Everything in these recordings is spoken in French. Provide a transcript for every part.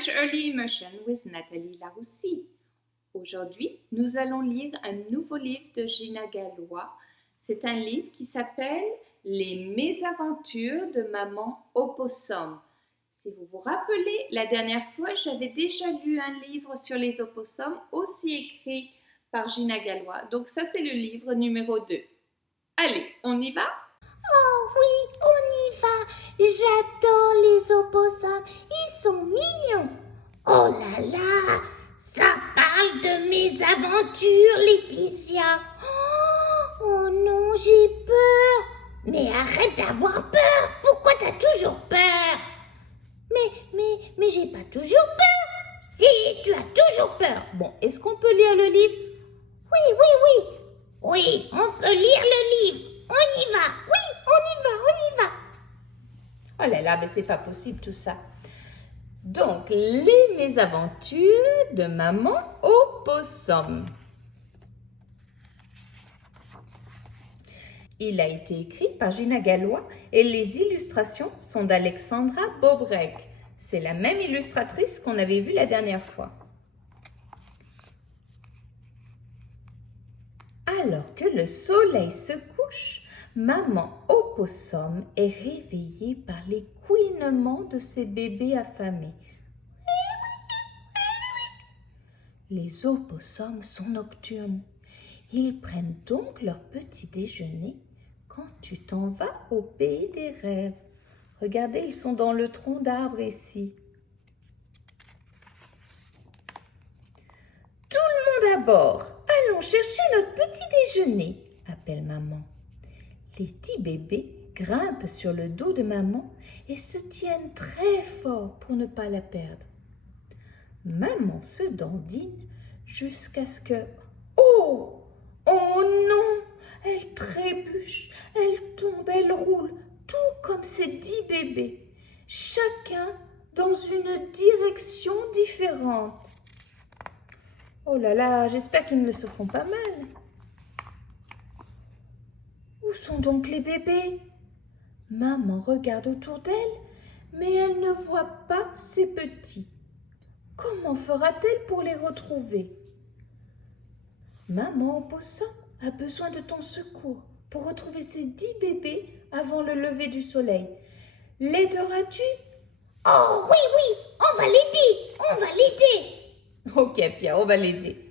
French Early Immersion with Nathalie Laroussi. Aujourd'hui, nous allons lire un nouveau livre de Gina Gallois. C'est un livre qui s'appelle Les mésaventures de Maman Opossum. Si vous vous rappelez, la dernière fois, j'avais déjà lu un livre sur les opossums, aussi écrit par Gina Gallois. Donc ça, c'est le livre numéro 2. Allez, on y va? Oh oui, on y va. J'adore les opossums. Ils sont mignons. Oh là là, ça parle de mes aventures, Laetitia. Oh non, j'ai peur. Mais arrête d'avoir peur. Pourquoi t'as toujours peur? Mais j'ai pas toujours peur. Si, tu as toujours peur. Bon, est-ce qu'on peut lire le livre? Oui. Oui, on peut lire le livre. On y va. Oui, on y va. Oh là là, mais c'est pas possible tout ça. Donc, les mésaventures de Maman Opossum. Il a été écrit par Gina Gallois et les illustrations sont d'Alexandra Bobrek. C'est la même illustratrice qu'on avait vue la dernière fois. Alors que le soleil se couche, Maman Opossum est réveillée par les couinements de ses bébés affamés. Les opossums sont nocturnes. Ils prennent donc leur petit déjeuner quand tu t'en vas au pays des rêves. Regardez, ils sont dans le tronc d'arbre ici. Tout le monde à bord, allons chercher notre petit déjeuner, appelle maman. Les petits bébés grimpent sur le dos de maman et se tiennent très fort pour ne pas la perdre. Maman se dandine jusqu'à ce que... Oh non! Elle trébuche, elle tombe, elle roule, tout comme ces 10 bébés, chacun dans une direction différente. Oh là là, j'espère qu'ils ne se font pas mal. Où sont donc les bébés? Maman regarde autour d'elle, mais elle ne voit pas ses petits. Comment fera-t-elle pour les retrouver? Maman Opossum a besoin de ton secours pour retrouver ses 10 bébés avant le lever du soleil. L'aideras-tu? Oh oui, on va l'aider. Ok Pierre, on va l'aider.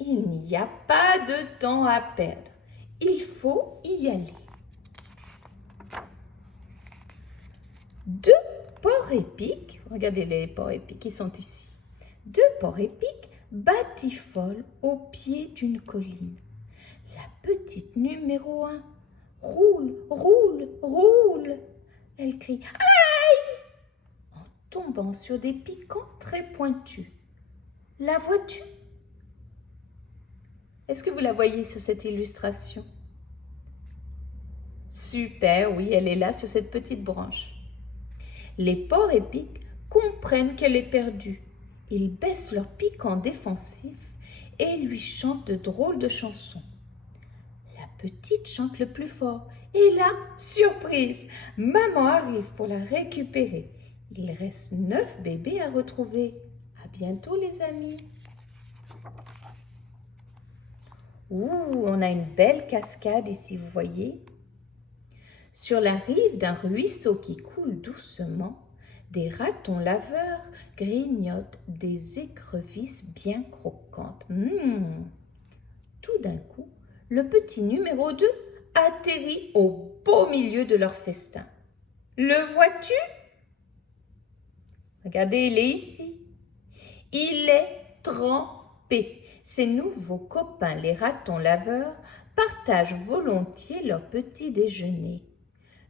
Il n'y a pas de temps à perdre. Il faut y aller. 2 porcs épics, regardez les porcs épics qui sont ici. 2 porcs épics batifolent au pied d'une colline. La petite numéro 1 roule. Elle crie « Aïe !» en tombant sur des piquants très pointus. La vois-tu? Est-ce que vous la voyez sur cette illustration? Super, oui, elle est là sur cette petite branche. Les porcs épics comprennent qu'elle est perdue. Ils baissent leur piquant défensif et lui chantent de drôles de chansons. La petite chante le plus fort. Et là, surprise, maman arrive pour la récupérer. Il reste 9 bébés à retrouver. À bientôt les amis. Ouh, on a une belle cascade ici, vous voyez. Sur la rive d'un ruisseau qui coule doucement, des ratons laveurs grignotent des écrevisses bien croquantes. Tout d'un coup, le petit numéro 2 atterrit au beau milieu de leur festin. Le vois-tu? Regardez, il est ici. Il est trempé. Ses nouveaux copains, les ratons laveurs, partagent volontiers leur petit déjeuner.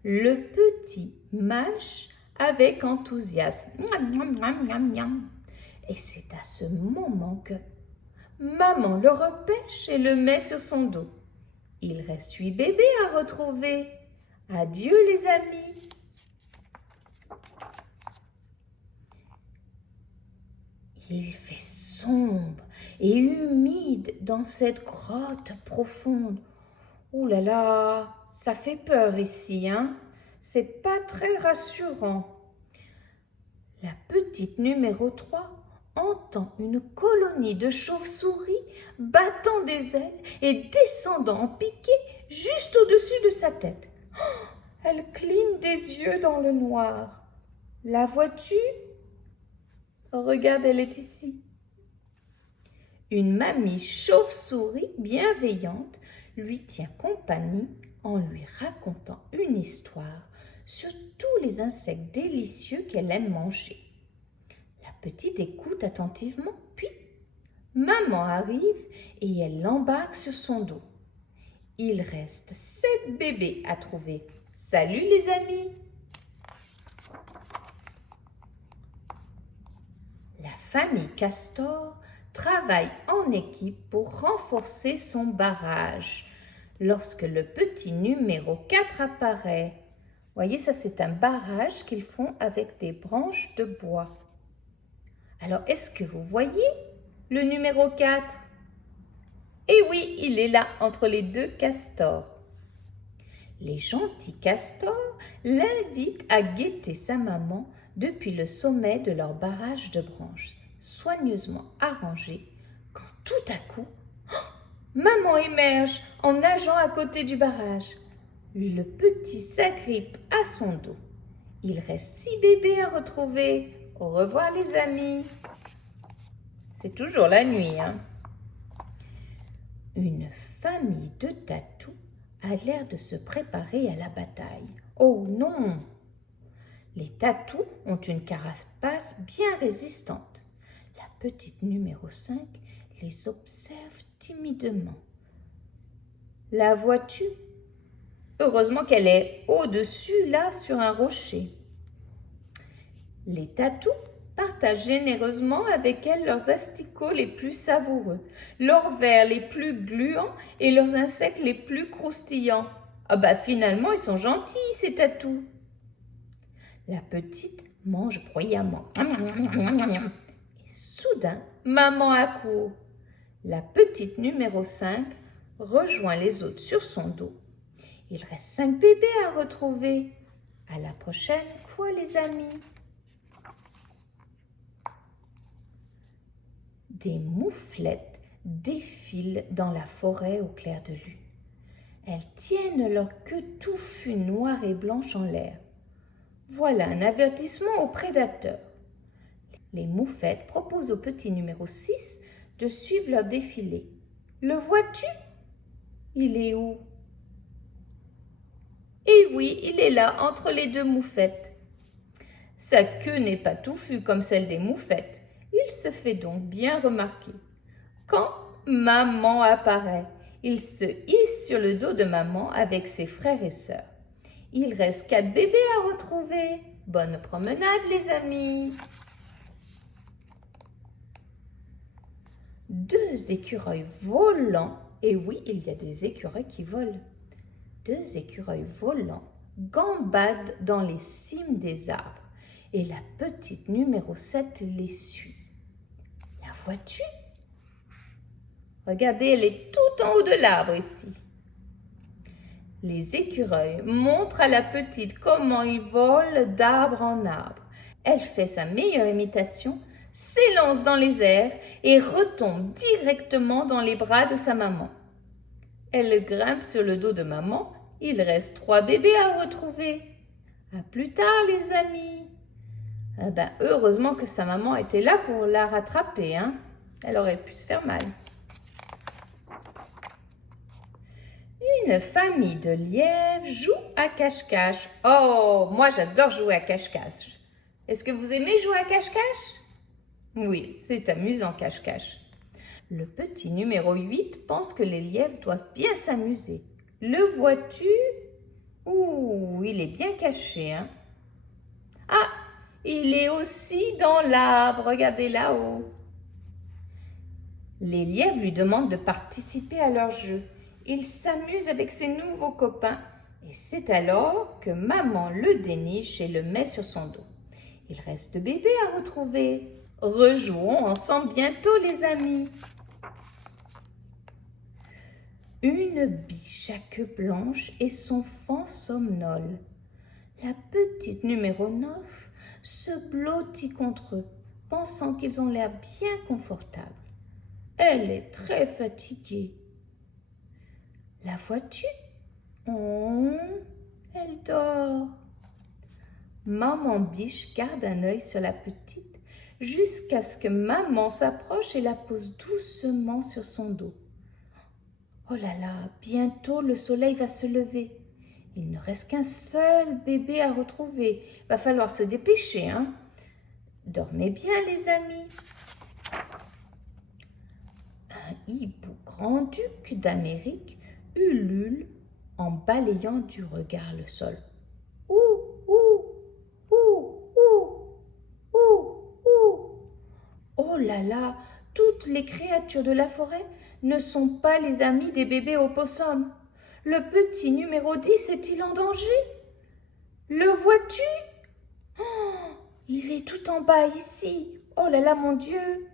Le petit mâche avec enthousiasme. Et c'est à ce moment que maman le repêche et le met sur son dos. Il reste 8 bébés à retrouver. Adieu les amis. Il fait sombre et humide dans cette grotte profonde. Ouh là là, ça fait peur ici, hein? C'est pas très rassurant. La petite numéro 3 entend une colonie de chauves-souris battant des ailes et descendant en piqué juste au-dessus de sa tête. Oh, elle cligne des yeux dans le noir. La vois-tu? Regarde, elle est ici. Une mamie chauve-souris bienveillante lui tient compagnie en lui racontant une histoire sur tous les insectes délicieux qu'elle aime manger. La petite écoute attentivement, puis maman arrive et elle l'embarque sur son dos. Il reste 7 bébés à trouver. Salut les amis! La famille Castor travaille en équipe pour renforcer son barrage. Lorsque le petit numéro 4 apparaît, voyez, ça c'est un barrage qu'ils font avec des branches de bois. Alors, est-ce que vous voyez le numéro 4? Eh oui, il est là entre les 2 castors. Les gentils castors l'invitent à guetter sa maman depuis le sommet de leur barrage de branches, soigneusement arrangé, quand tout à coup, maman émerge en nageant à côté du barrage. Le petit s'agrippe à son dos. Il reste 6 bébés à retrouver. Au revoir les amis. C'est toujours la nuit, hein? Une famille de tatous a l'air de se préparer à la bataille. Oh non! Les tatous ont une carapace bien résistante. La petite numéro 5 les observe timidement. La vois-tu? Heureusement qu'elle est au-dessus, là, sur un rocher. Les tatous partagent généreusement avec elle leurs asticots les plus savoureux, leurs vers les plus gluants et leurs insectes les plus croustillants. Ah bah finalement, ils sont gentils, ces tatous. La petite mange bruyamment. Et soudain, maman accourt. La petite numéro 5 rejoint les autres sur son dos. Il reste 5 bébés à retrouver. À la prochaine fois, les amis. Des mouflettes défilent dans la forêt au clair de lune. Elles tiennent leur queue touffue noire et blanche en l'air. Voilà un avertissement aux prédateurs. Les moufettes proposent au petit numéro 6 de suivre leur défilé. Le vois-tu? Il est où? Eh oui, il est là, entre les 2 moufettes. Sa queue n'est pas touffue comme celle des moufettes. Il se fait donc bien remarquer. Quand maman apparaît, il se hisse sur le dos de maman avec ses frères et sœurs. Il reste 4 bébés à retrouver. Bonne promenade les amis. 2 écureuils volants, et oui, il y a des écureuils qui volent. 2 écureuils volants gambadent dans les cimes des arbres et la petite numéro 7 les suit. La vois-tu? Regardez, elle est tout en haut de l'arbre ici. Les écureuils montrent à la petite comment ils volent d'arbre en arbre. Elle fait sa meilleure imitation, s'élance dans les airs et retombe directement dans les bras de sa maman. Elle grimpe sur le dos de maman. Il reste 3 bébés à retrouver. À plus tard, les amis. Heureusement que sa maman était là pour la rattraper, hein. Elle aurait pu se faire mal. Une famille de lièvres joue à cache-cache. Oh, moi j'adore jouer à cache-cache. Est-ce que vous aimez jouer à cache-cache? Oui, c'est amusant cache-cache. Le petit numéro 8 pense que les lièvres doivent bien s'amuser. Le vois-tu? Ouh, il est bien caché, hein? Ah, il est aussi dans l'arbre, regardez là-haut. Les lièvres lui demandent de participer à leur jeu. Il s'amuse avec ses nouveaux copains et c'est alors que maman le déniche et le met sur son dos. Il reste 2 bébés à retrouver. Rejouons ensemble bientôt les amis. Une biche à queue blanche et son fan somnole. La petite numéro 9 se blottit contre eux, pensant qu'ils ont l'air bien confortables. Elle est très fatiguée. La vois-tu? Oh, elle dort. Maman Biche garde un œil sur la petite jusqu'à ce que maman s'approche et la pose doucement sur son dos. Oh là là, bientôt le soleil va se lever. Il ne reste qu'un seul bébé à retrouver. Va falloir se dépêcher, hein? Dormez bien, les amis. Un hibou grand-duc d'Amérique ulule en balayant du regard le sol. Ouh, ouh, ouh, ouh, ouh, ouh. Oh là là, toutes les créatures de la forêt ne sont pas les amis des bébés opossums. Le petit numéro 10 est-il en danger? Le vois-tu? Oh, il est tout en bas ici. Oh là là, mon Dieu!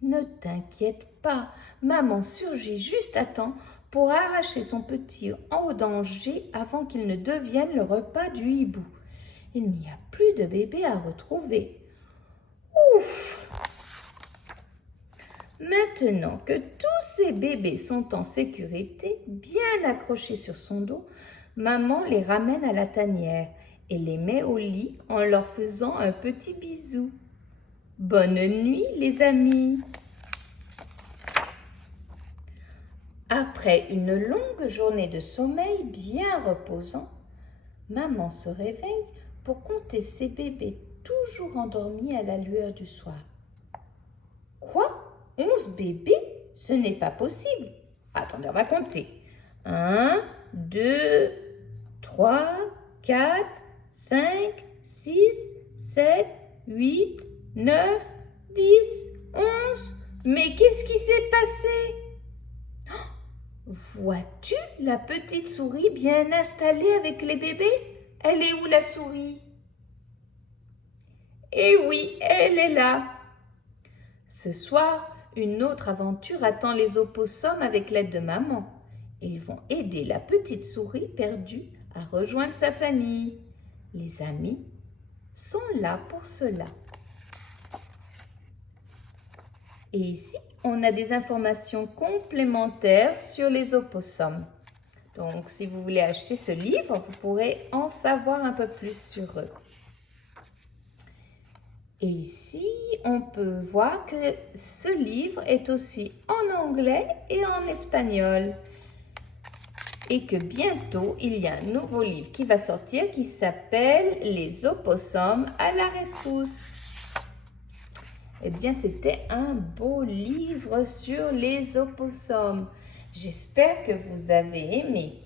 Ne t'inquiète pas, maman surgit juste à temps pour arracher son petit en danger avant qu'il ne devienne le repas du hibou. Il n'y a plus de bébé à retrouver. Ouf! Maintenant que tous ces bébés sont en sécurité, bien accrochés sur son dos, maman les ramène à la tanière et les met au lit en leur faisant un petit bisou. Bonne nuit, les amis! Après une longue journée de sommeil bien reposant, maman se réveille pour compter ses bébés toujours endormis à la lueur du soir. Quoi? 11 bébés? Ce n'est pas possible. Attendez, on va compter. 1, 2, 3, 4, 5, 6, 7, 8, 9, 10, 11. Mais qu'est-ce qui s'est passé? Vois-tu la petite souris bien installée avec les bébés? Elle est où, la souris? Eh oui, elle est là. Ce soir, une autre aventure attend les opossums avec l'aide de maman. Ils vont aider la petite souris perdue à rejoindre sa famille. Les amis sont là pour cela. Et ici, on a des informations complémentaires sur les opossums. Donc, si vous voulez acheter ce livre, vous pourrez en savoir un peu plus sur eux. Et ici, on peut voir que ce livre est aussi en anglais et en espagnol. Et que bientôt, il y a un nouveau livre qui va sortir qui s'appelle « Les opossums à la rescousse ». Eh bien, c'était un beau livre sur les opossums. J'espère que vous avez aimé.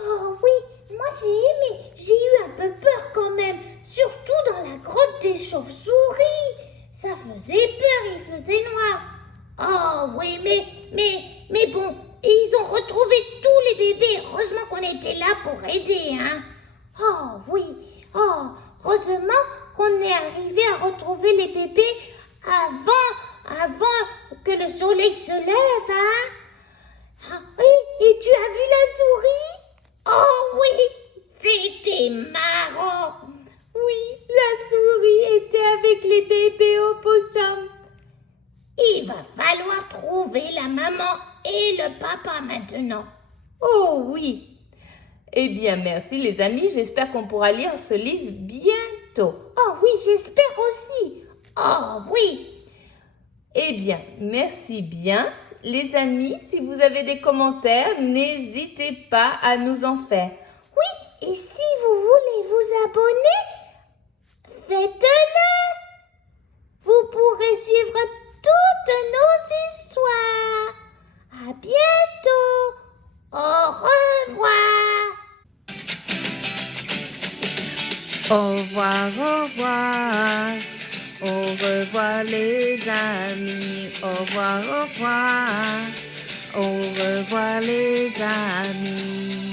Oh oui, moi j'ai aimé. J'ai eu un peu peur quand même, surtout dans la grotte des chauves-souris. Ça faisait peur, il faisait noir. Oh oui, mais bon, ils ont retrouvé tous les bébés. Heureusement qu'on était là pour aider, hein. Oh oui, oh, heureusement qu'on est arrivé à retrouver les bébés avant que le soleil se lève, hein. Ah, oui, et tu as vu la souris? Oh oui, c'était marrant. Oui, la souris était avec les bébés opossums. Il va falloir trouver la maman et le papa maintenant. Oh oui. Eh bien, merci les amis. J'espère qu'on pourra lire ce livre bientôt. Oh oui, j'espère aussi. Oh oui. Eh bien, merci bien. Les amis, si vous avez des commentaires, n'hésitez pas à nous en faire. Oui, et si vous voulez vous abonner, faites-le. Vous pourrez suivre toutes nos histoires. À bientôt. Au revoir. Au revoir, au revoir. Au revoir les amis. Au revoir, au revoir. Au revoir les amis.